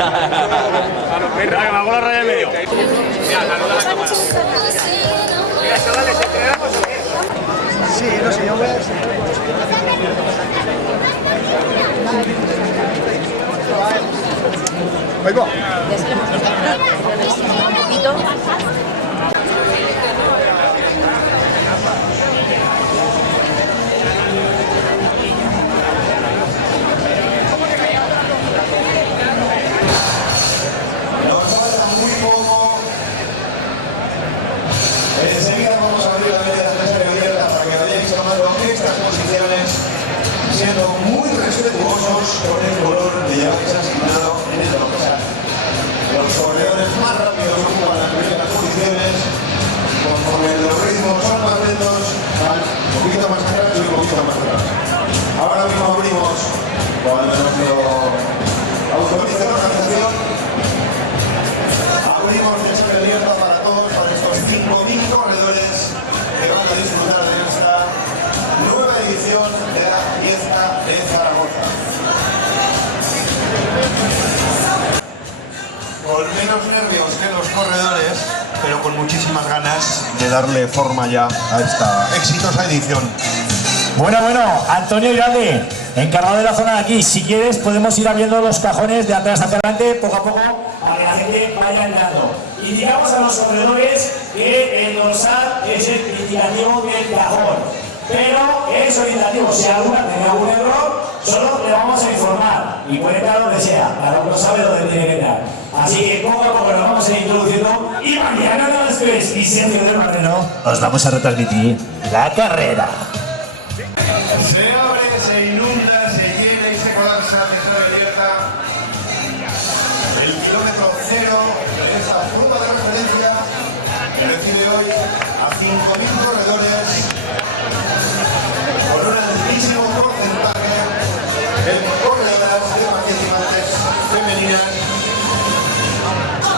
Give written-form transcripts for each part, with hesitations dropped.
Me hago la raya en medio. Sí, no sé, yo voy a... Ahí va. Ya se le hemos dado un poquito. Enseguida vamos a abrir la media de abierta para que vayáis tomando estas posiciones, siendo muy respetuosos con el color que lleváis asignado en el dorsal. Los corredores más rápidos ocupan las primeras posiciones, conforme los ritmos son más lentos, van un poquito más atrás y un poquito más atrás. Ahora mismo abrimos, cuando nuestro autorice la organización, abrimos desde abierta para todos, para estos 5.000 corredores que van a disfrutar de esta nueva edición de la Fiesta de Zaragoza. Con menos nervios que los corredores, pero con muchísimas ganas de darle forma ya a esta exitosa edición. Bueno, Antonio Iralde, encargado de la zona de aquí. Si quieres, podemos ir abriendo los cajones de atrás hacia adelante, poco a poco, para que la gente vaya entrando. Y digamos a los corredores que el dorsal es el indicativo del cajón. Pero es orientativo. Si alguna tiene algún error, solo le vamos a informar. Y puede estar donde sea, cada uno sabe dónde tiene que estar. Así que poco a poco lo vamos a ir introduciendo. Y mañana a las 3 y Sergio del Barreno os vamos a retransmitir la carrera. Se abre, se inunda, se llena y se colapsa de esta abierta. El kilómetro cero de esta curva de referencia que recibe hoy a 5.000 corredores con un altísimo porcentaje de corredoras de participantes femeninas.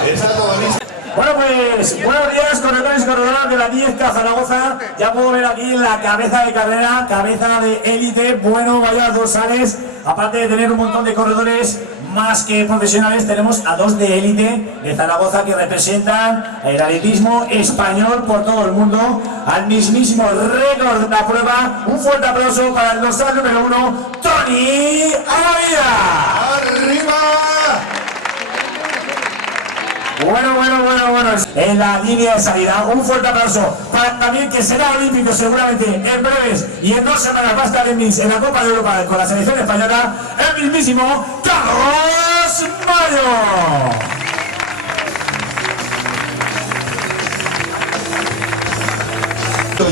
Está todo listo. Bueno, pues buenos días, corredores y corredoras de la 10K Zaragoza. Ya puedo ver aquí la cabeza de carrera, cabeza de élite. Bueno, vaya dorsales. Aparte de tener un montón de corredores más que profesionales, tenemos a dos de élite de Zaragoza que representan el atletismo español por todo el mundo. Al mismísimo récord de la prueba. Un fuerte aplauso para el dorsal número 1, Toni Amaya. ¡Arriba! Bueno. En la línea de salida, un fuerte aplauso para también que será olímpico seguramente en breves y en 2 semanas va a estar en la Copa de Europa con la selección española, el mismísimo Carlos Mayo.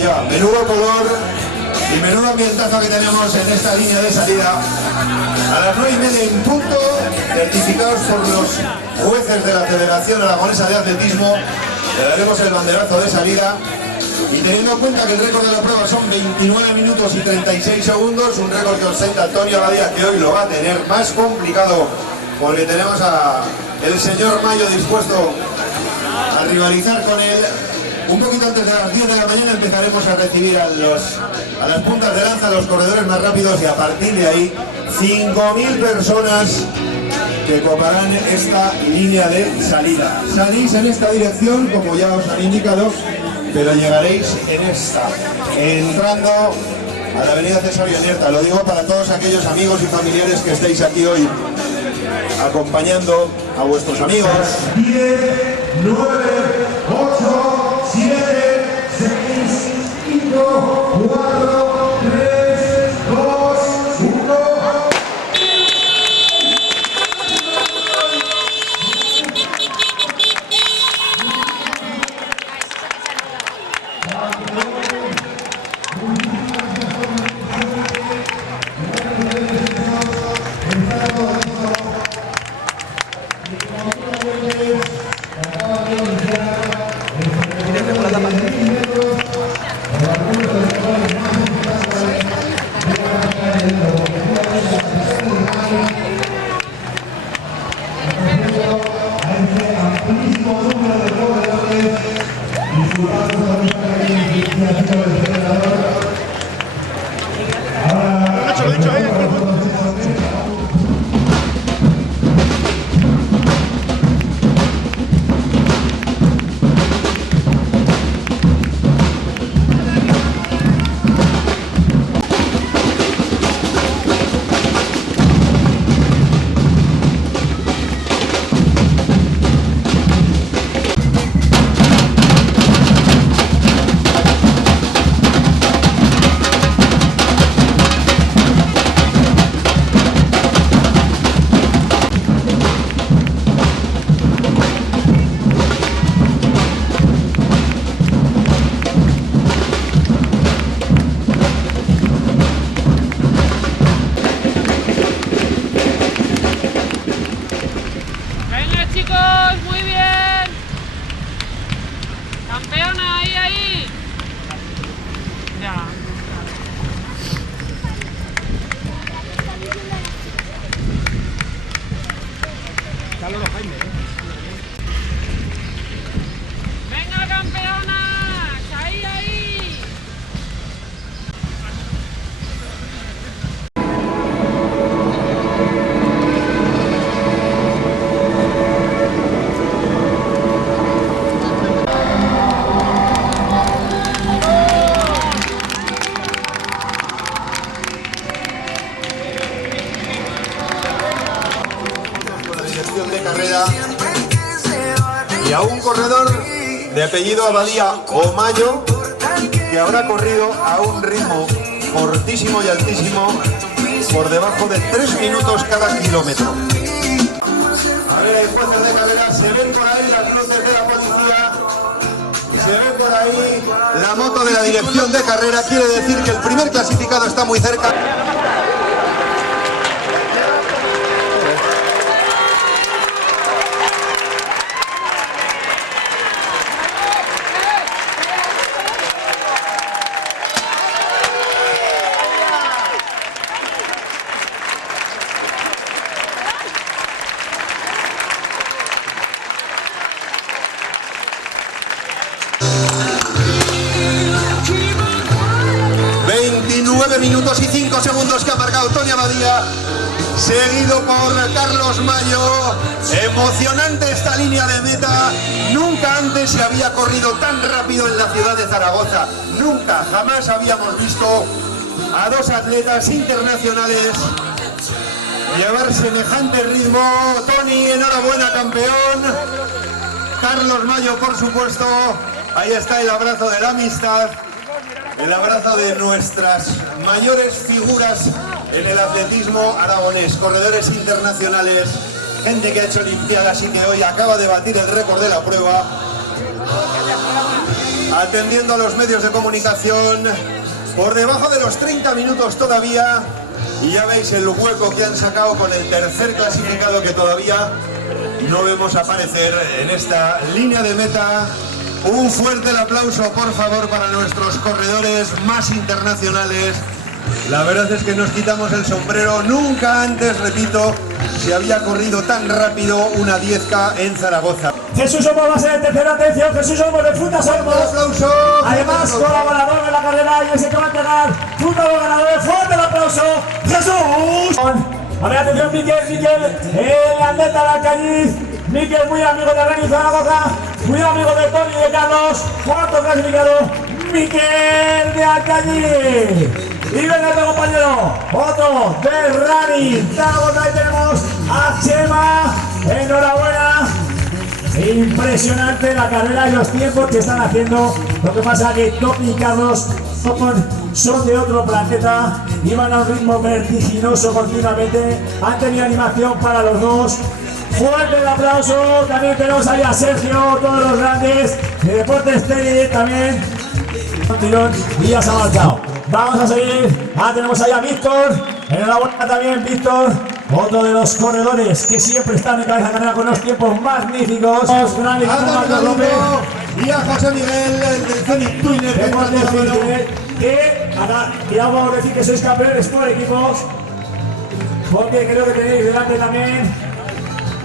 Ya, menudo color y menudo ambientazo que tenemos en esta línea de salida. A las 9:30 en punto, certificados por los jueces de la Federación Aragonesa de Atletismo, le daremos el banderazo de salida. Y teniendo en cuenta que el récord de la prueba son 29 minutos y 36 segundos, un récord que ostenta Antonio Abadía, que hoy lo va a tener más complicado porque tenemos a el señor Mayo dispuesto a rivalizar con él. Un poquito antes de las 10 de la mañana empezaremos a recibir a las puntas de lanza, a los corredores más rápidos, y a partir de ahí 5.000 personas que coparán esta línea de salida. Salís en esta dirección, como ya os han indicado, pero llegaréis en esta, entrando a la avenida Cesario Nierta. Lo digo para todos aquellos amigos y familiares que estéis aquí hoy acompañando a vuestros amigos. 10, 9, 8... 7, 6, 5, 4, 3, 2, 1. carrera, y a un corredor de apellido Abadía o Mayo, que habrá corrido a un ritmo fortísimo y altísimo, por debajo de 3 minutos cada kilómetro. A ver, hay jueces de carrera, se ven por ahí las luces de la policía, se ve por ahí la moto de la dirección de carrera, quiere decir que el primer clasificado está muy cerca. Minutos y 5 segundos que ha marcado Tony Abadía, seguido por Carlos Mayo. Emocionante esta línea de meta. Nunca antes se había corrido tan rápido en la ciudad de Zaragoza. Nunca, jamás habíamos visto a dos atletas internacionales llevar semejante ritmo. Tony, enhorabuena, campeón. Carlos Mayo, por supuesto. Ahí está el abrazo de la amistad. El abrazo de nuestras mayores figuras en el atletismo aragonés, corredores internacionales, gente que ha hecho olimpiadas y que hoy acaba de batir el récord de la prueba, atendiendo a los medios de comunicación, por debajo de los 30 minutos todavía, y ya veis el hueco que han sacado con el tercer clasificado que todavía no vemos aparecer en esta línea de meta. Un fuerte aplauso, por favor, para nuestros corredores más internacionales. La verdad es que nos quitamos el sombrero. Nunca antes, repito, se había corrido tan rápido una 10K en Zaragoza. Jesús Olmos va a ser el tercero, atención, Jesús Olmos de Frutas Olmos. ¡Aplauso! Además, colaborador de la carrera, y ese que va a entregar Frutas los ganadores. ¡Fuerte el aplauso! ¡Jesús! A ver, atención, Miquel, el atleta de Alcañiz. Miquel, muy amigo de Reni Zaragoza, muy amigo de Tony y de Carlos. Cuarto clasificado, Miquel de Alcañiz. Y venga otro compañero, otro de Reni Zaragoza. Ahí tenemos a Chema. Enhorabuena. Impresionante la carrera y los tiempos que están haciendo. Lo que pasa es que Tony y Carlos son de otro planeta, iban a un ritmo vertiginoso continuamente, han tenido animación para los dos. Fuerte el aplauso. También tenemos ahí a Sergio, todos los grandes de Deportes Tele también. Tirón y ya se ha marchado. Vamos a seguir. Tenemos ahí a Víctor. Enhorabuena también, Víctor. Otro de los corredores que siempre están en cabeza de carrera con unos tiempos magníficos. Y a José Miguel del Zenit Twinner. Que ya vamos a decir que sois campeones por equipos. Porque creo que tenéis delante también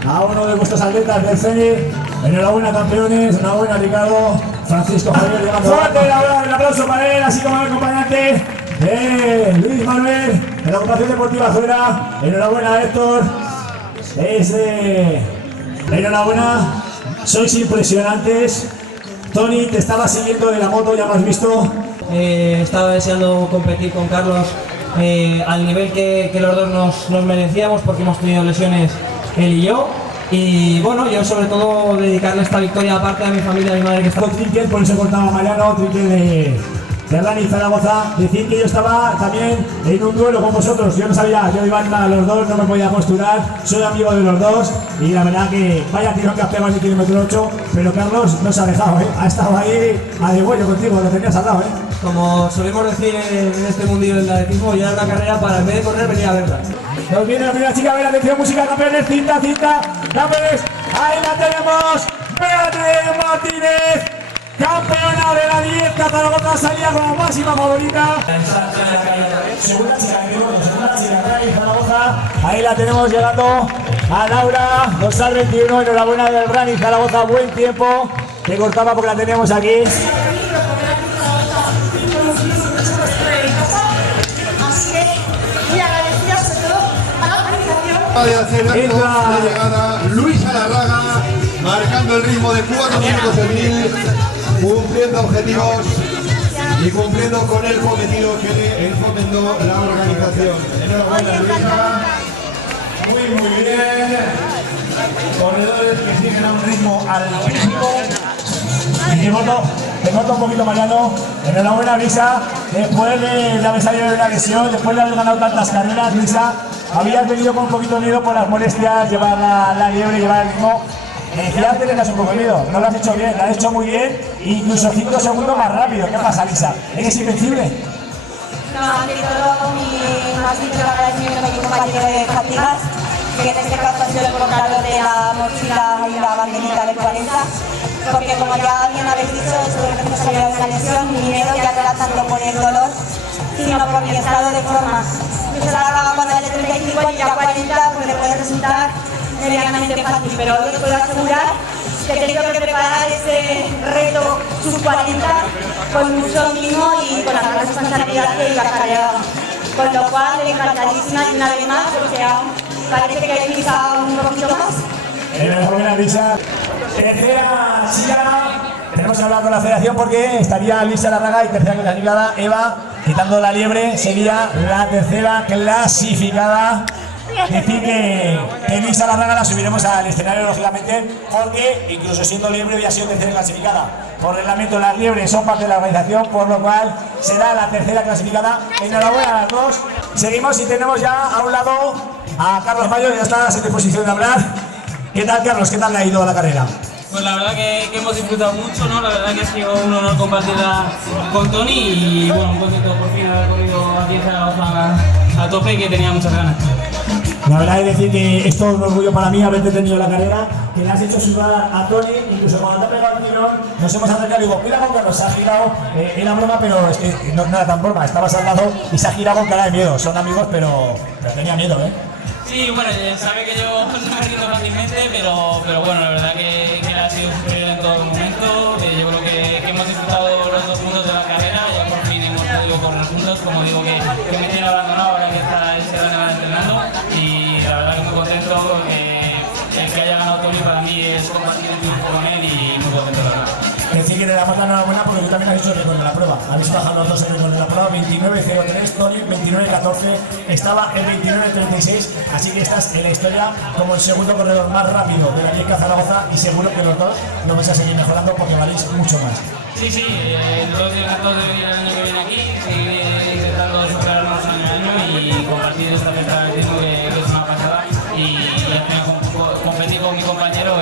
a uno de vuestros atletas del Zenit. Enhorabuena, campeones. Enhorabuena, Ricardo. Francisco Javier llegando. Fuerte el aplauso para él, así como el acompañante Luis Manuel de la Ocupación Deportiva Azuera. Enhorabuena, Héctor. Enhorabuena. Sois impresionantes. Tony, te estaba siguiendo de la moto, ya lo has visto. Estaba deseando competir con Carlos al nivel que los dos nos merecíamos, porque hemos tenido lesiones él y yo. Y bueno, yo sobre todo dedicarle esta victoria aparte a mi familia, a mi madre que está... Trinquet, por eso contaba Mariano, Trinquet de Reni Zaragoza. Decir que yo estaba también en un duelo con vosotros, yo no sabía, yo iba a los dos, no me podía postular, soy amigo de los dos y la verdad que vaya tiro que has pegado en el kilómetro 8, pero Carlos no se ha dejado, ha estado ahí a de vuelo contigo, lo tenías al lado. Como solemos decir en este mundillo del atletismo, yo era una carrera para en vez de correr venir a verla. Nos viene la primera chica, a ver, atención, música, campeones, cinta, campeones, ahí la tenemos, Beatriz Martínez, campeona de la 10, Zaragoza salía como máxima favorita. Segunda chica, Zaragoza, ahí la tenemos llegando a Laura, 2:21, enhorabuena del Reni Zaragoza, buen tiempo, que cortaba porque la teníamos aquí. De hacer la llegada Luis Alarraga, marcando el ritmo de 4 minutos en 1000, cumpliendo objetivos y cumpliendo con el cometido que encomendó la organización. Enhorabuena, Luisa. Muy bien. corredores que siguen a un ritmo altísimo. Y te noto un poquito, Mariano. Enhorabuena, Lisa. Después de haber salido de una lesión, después de haber ganado tantas carreras, Lisa, habías venido con un poquito de miedo por las molestias, llevar la liebre, llevar el ritmo. Me decías que tenías un poco de miedo. No lo has hecho bien, lo has hecho muy bien, incluso 5 segundos más rápido. ¿Qué pasa, Lisa? ¿Eres invencible? No, ante todo, más dicho el agradecimiento a mi compañero de fatigas, que en este caso ha sido el portador de la mochila y la banderita del 40, porque como ya bien habéis dicho, estuve recién salida de una lesión, mi miedo ya no era tanto por el dolor, sino por mi estado de forma. Yo se la haga cuando era de 35 y ya 40, pues le puede resultar medianamente fácil, pero hoy os puedo asegurar que he tenido que preparar ese reto sub 40 con mucho mimo y con la gran responsabilidad que iba cargada. Con lo cual, encantadísima y una vez más, porque aún parece que he pisado un poquito más. Enhorabuena, Lisa. Tercera chica. Tenemos que hablar con la federación porque estaría Lisa Larraga y tercera clasificada Eva, quitando la liebre, sería la tercera clasificada. Decir que Lisa Larraga la subiremos al escenario, lógicamente, porque incluso siendo liebre había sido tercera clasificada. Por reglamento, las liebres son parte de la organización, por lo cual será la tercera clasificada. Enhorabuena a las dos. Seguimos y tenemos ya a un lado a Carlos Mayo, ya está en disposición de hablar. ¿Qué tal, Carlos? ¿Qué tal le ha ido la carrera? Pues la verdad que hemos disfrutado mucho, ¿no? La verdad que ha sido un honor compartirla con Tony y bueno, un contento por fin haber corrido aquí en Zaragoza a tope y que tenía muchas ganas. La verdad es decir que es todo un orgullo para mí haberte tenido la carrera, que le has hecho sudar a Tony, incluso cuando te ha pegado el tirón, nos hemos acercado y digo, mira Juan Carlos, se ha girado, era broma, pero es que no era tan broma, estabas al lado y se ha girado con cara de miedo, son amigos, pero tenía miedo, ¿eh? Sí, bueno, sabe que yo no me rindo fácilmente, pero bueno, la verdad que ha sido superior en todo momento, yo creo que hemos disfrutado los 2 puntos de la carrera, ya por fin hemos podido correr juntos, como digo que me tiene abandonado ahora que está ese año entrenando y la verdad que muy contento, el que haya ganado Tony para mí es compartir el tiempo con él y muy contento la verdad. Decir que te damos la enhorabuena porque tú también has hecho el récord de la prueba. Habéis bajado los dos el récord de la prueba, 29.03, Tony 29.14, estaba el 29.36, así que estás en la historia como el segundo corredor más rápido de la Lieca Zaragoza y seguro que los dos lo vais a seguir mejorando porque valéis mucho más. Sí, nosotros intentamos de venir el año que viene aquí, seguir intentando superarnos año a año y compartir esta fiesta de ritmo que es una pasada y al final competir con mi compañero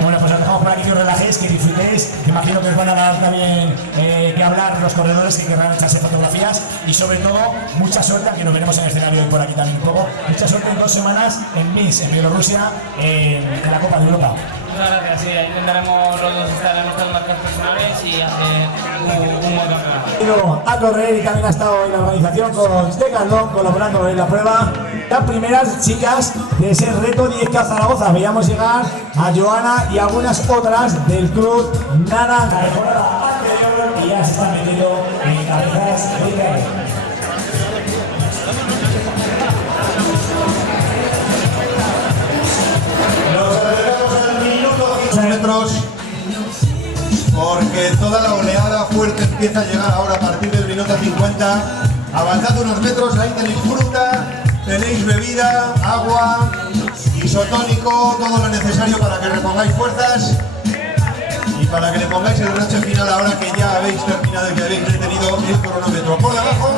Bueno, pues os dejamos por aquí que os relajéis, que disfrutéis, que imagino que os van a dar también que hablar los corredores que querrán echarse fotografías y sobre todo mucha suerte, que nos veremos en el escenario hoy por aquí también un poco, mucha suerte en 2 semanas en Minsk, en Bielorrusia, en la Copa de Europa. Muchas gracias, sí, ahí intentaremos los dos estar en nuestras marcas personales y hacer un buen campeonato. A correr y también ha estado en la organización con Decathlon colaborando en la prueba. Las primeras chicas de ese reto 10K Zaragoza. Veíamos llegar a Joana y algunas otras del club Nana. La temporada anterior y ya se están metiendo en cabezas de carrera. Nos acercamos al minuto 5 metros porque toda la oleada fuerte empieza a llegar ahora a partir del minuto 50. Avanzad unos metros, ahí tenéis fruta, tenéis bebida, agua, isotónico, todo lo necesario para que repongáis fuerzas y para que le pongáis el broche final ahora que ya habéis terminado y que habéis detenido el cronómetro. Por debajo,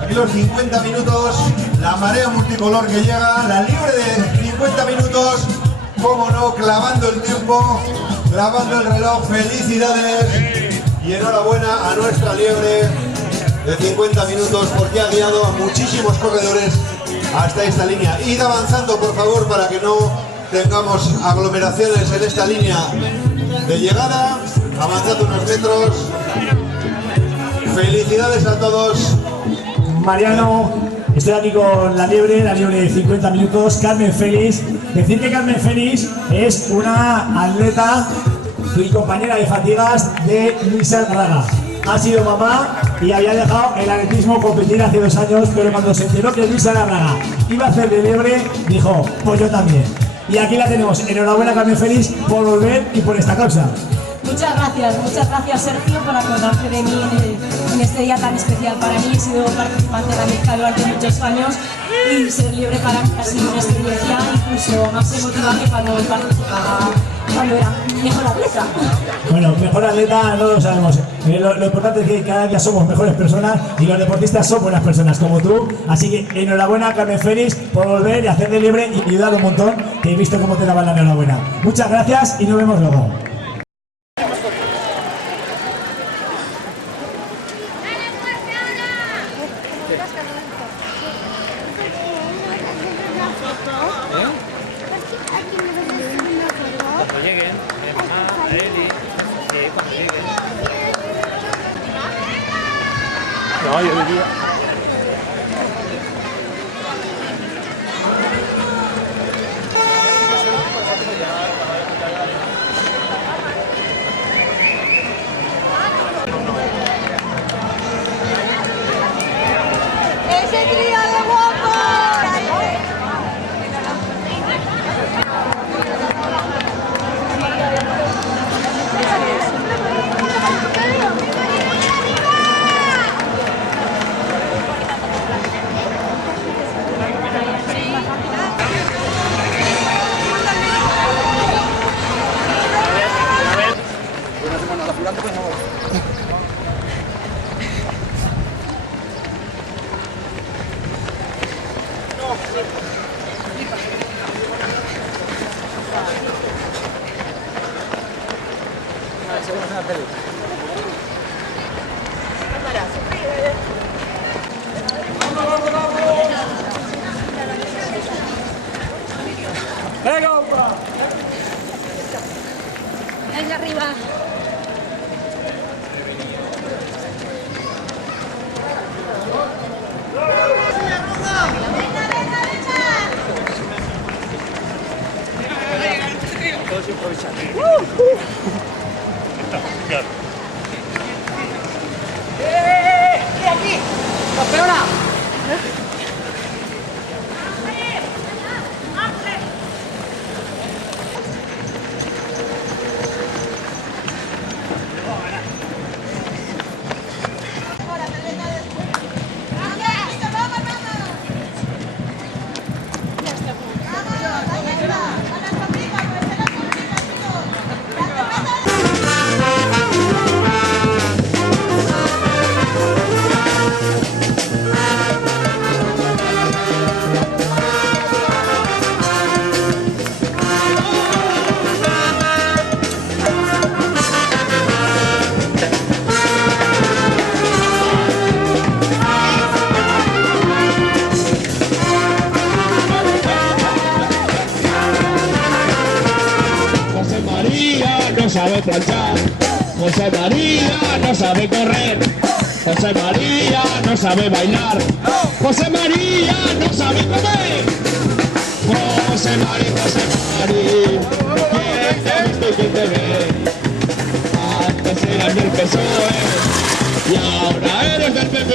aquí los 50 minutos, la marea multicolor que llega, la libre de 50 minutos, como no, clavando el tiempo, clavando el reloj. Felicidades y enhorabuena a nuestra liebre de 50 minutos porque ha guiado a muchísimos corredores hasta esta línea. Id avanzando, por favor, para que no tengamos aglomeraciones en esta línea de llegada. Avanzad unos metros. Felicidades a todos. Mariano, estoy aquí con la liebre de 50 minutos, Carmen Félix. Decir que Carmen Félix es una atleta y compañera de fatigas de Lisa Larraga. Ha sido mamá y había dejado el atletismo competir hace 2 años, pero cuando se enteró que Lisa Larraga iba a hacer de liebre, dijo, pues yo también. Y aquí la tenemos. Enhorabuena, Carmen Félix, por volver y por esta causa. muchas gracias Sergio por acordarse de mí en este día tan especial para mí. He sido participante de la Mezcal durante muchos años y ser libre para mí ha sido una experiencia incluso más emotiva que cuando participaba, cuando era mejor atleta. Bueno, mejor atleta no lo sabemos. Lo importante es que cada día somos mejores personas y los deportistas son buenas personas como tú. Así que enhorabuena, Carmen Félix, por volver y hacerte libre y ayudar un montón, que he visto cómo te daban la enhorabuena. Muchas gracias y nos vemos luego. Cuando lleguen, Eli, cuando lleguen. No, yo diría. ¡Ese trío de guapos! Venga arriba. Todos improvisando. Claro. aquí! ¡Campeona! No sabe planchar, José María no sabe correr, José María no sabe bailar, José María no sabe comer. José María, ¿quién te ha visto y quién te ve? Antes eras del PSOE y ahora eres del PP.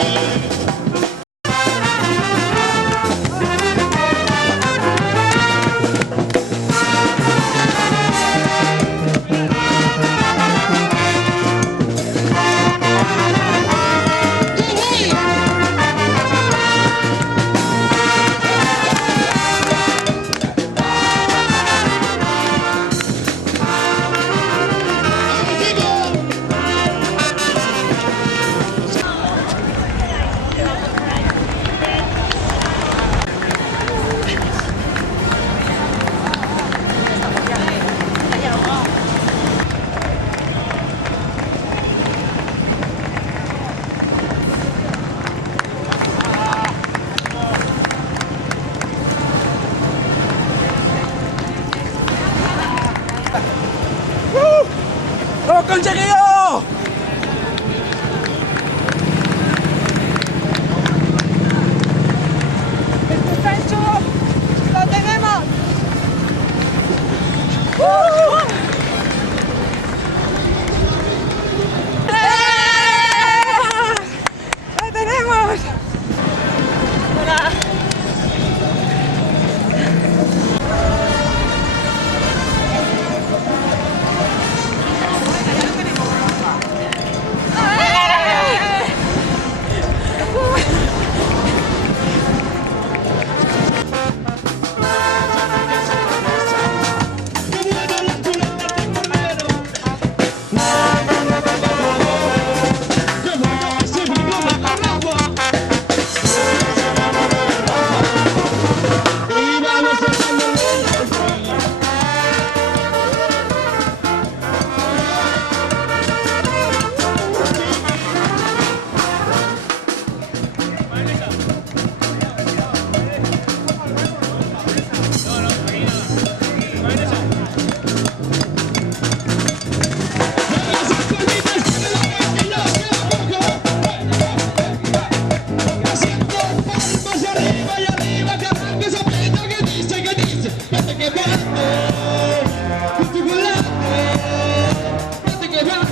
que mate, con chocolate, mate que mate.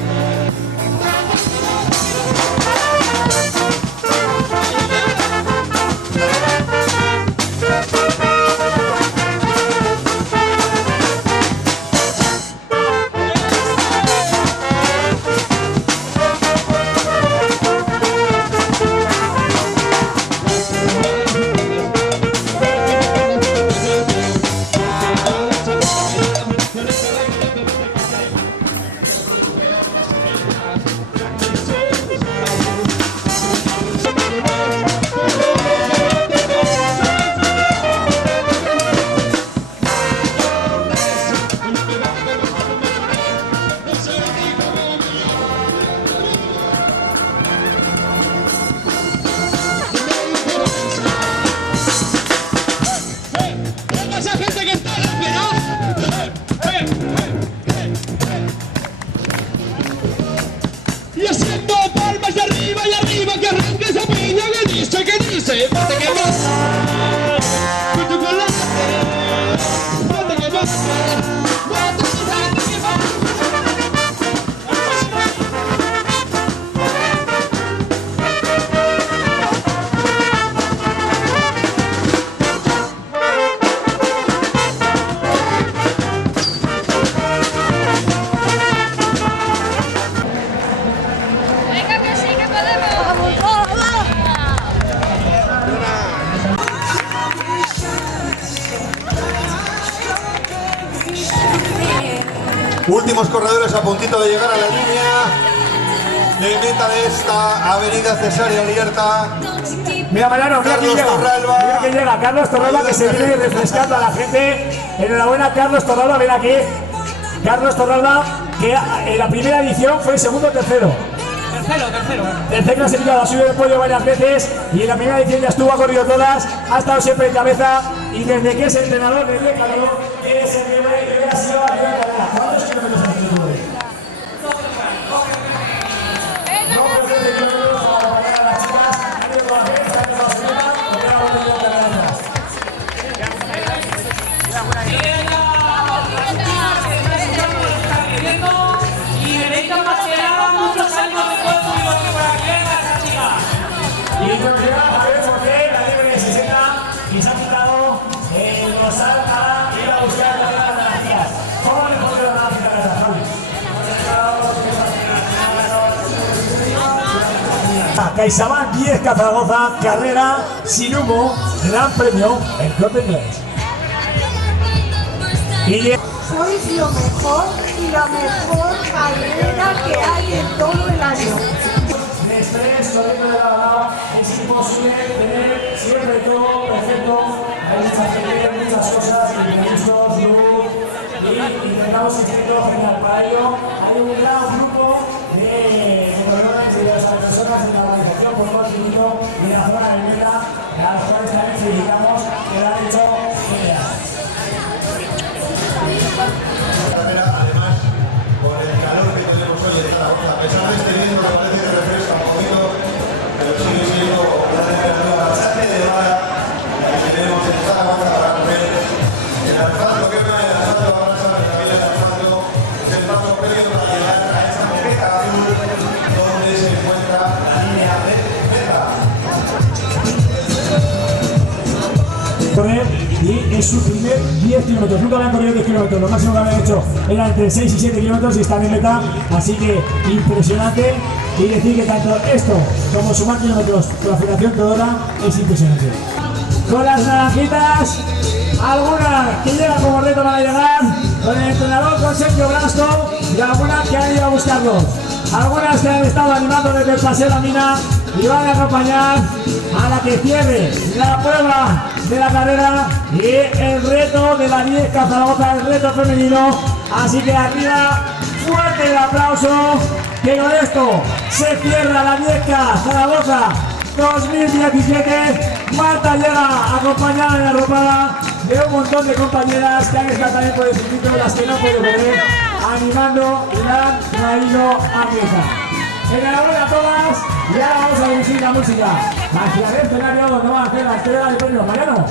Y haciendo palmas de arriba y arriba, que arranque esa piña que dice, mate que mate, con chocolate, mate que mate, mate que mate. Venga que sí, que podemos. ¡Vamos, vamos! Últimos corredores a puntito de llegar a la línea de meta de esta avenida Cesárea Lierta. Mira, Mariano, mira Carlos quién llega. Torralba. Mira quién llega. Carlos Torralba, que se viene refrescando a la gente. Enhorabuena, Carlos Torralba, ven aquí. Carlos Torralba, que en la primera edición fue segundo o tercero. Tercero clasificado, ha subido el podio varias veces y en la primera edición ya estuvo, ha corrido todas, ha estado siempre en cabeza y desde que es entrenador, desde Calor, es el que ha sido la primera carrera. ¿Cuántos kilómetros has hecho tú hoy? 12 kilómetros para acompañar a las chicas. ¿Han ido todas bien? ¿Se han empezado a subir? ¿O qué ha tenido que hacer atrás? Y necesitan más que nada muchos ánimos de cuerpo y motivación para esta chica. Y nos llega a ver por qué la libre de 60 que se ha quitado el rosal para ir a buscar la de las chicas. ¿Cómo le podemos dar la cita de esa, Javi? CaixaBank 10 Zaragoza, carrera sin humo, gran premio, el Corte Inglés. Y Sois lo mejor y la mejor carrera que hay en todo el año. de estrés, corriendo de la balada, es imposible tener siempre todo perfecto. Hay mucha gente, muchas cosas, imprevistos, luz, y intentamos inscribirlo genial. Para ello hay un gran grupo de corredores y de las personas en la organización por todo el mundo y de la zona de Meta, a los cuales también felicitamos que lo han hecho genial. Además, con el calor que tenemos hoy en Zaragoza, a pesar de este viento que parece que refresca un poquito, pero sigue siendo una temperatura bastante elevada la que tenemos en Zaragoza para comer el asfalto, que no es el asfalto, ahora sabes también el asfalto, es el paso previo para llegar a esa moqueta azul donde se encuentra la línea de meta. Correr y es su primer 10 kilómetros. Nunca habían corrido 10 kilómetros. Lo máximo que habían hecho era entre 6 y 7 kilómetros y están en meta. Así que impresionante. Y decir que tanto esto como sumar kilómetros con la Federación Teodora es impresionante. Con las naranjitas, algunas que llegan como reto para llegar, con el entrenador, con Sergio Blasco, y algunas que han ido a buscarlos. Algunas que han estado animando desde el Paseo La Mina y van a acompañar a la que cierre la prueba de la carrera y el reto de la 10 Zaragoza, el reto femenino. Así que arriba, fuerte el aplauso, que con esto se cierra la 10 Zaragoza 2017. Marta llega acompañada y arropada de un montón de compañeras que han estado también por el circuito, las que no pueden ver, animando y la han traído a mesa. Enhorabuena a todas y ahora vamos a dirigir la música hacia el escenario donde van a hacer la entrega de premios. Mariano.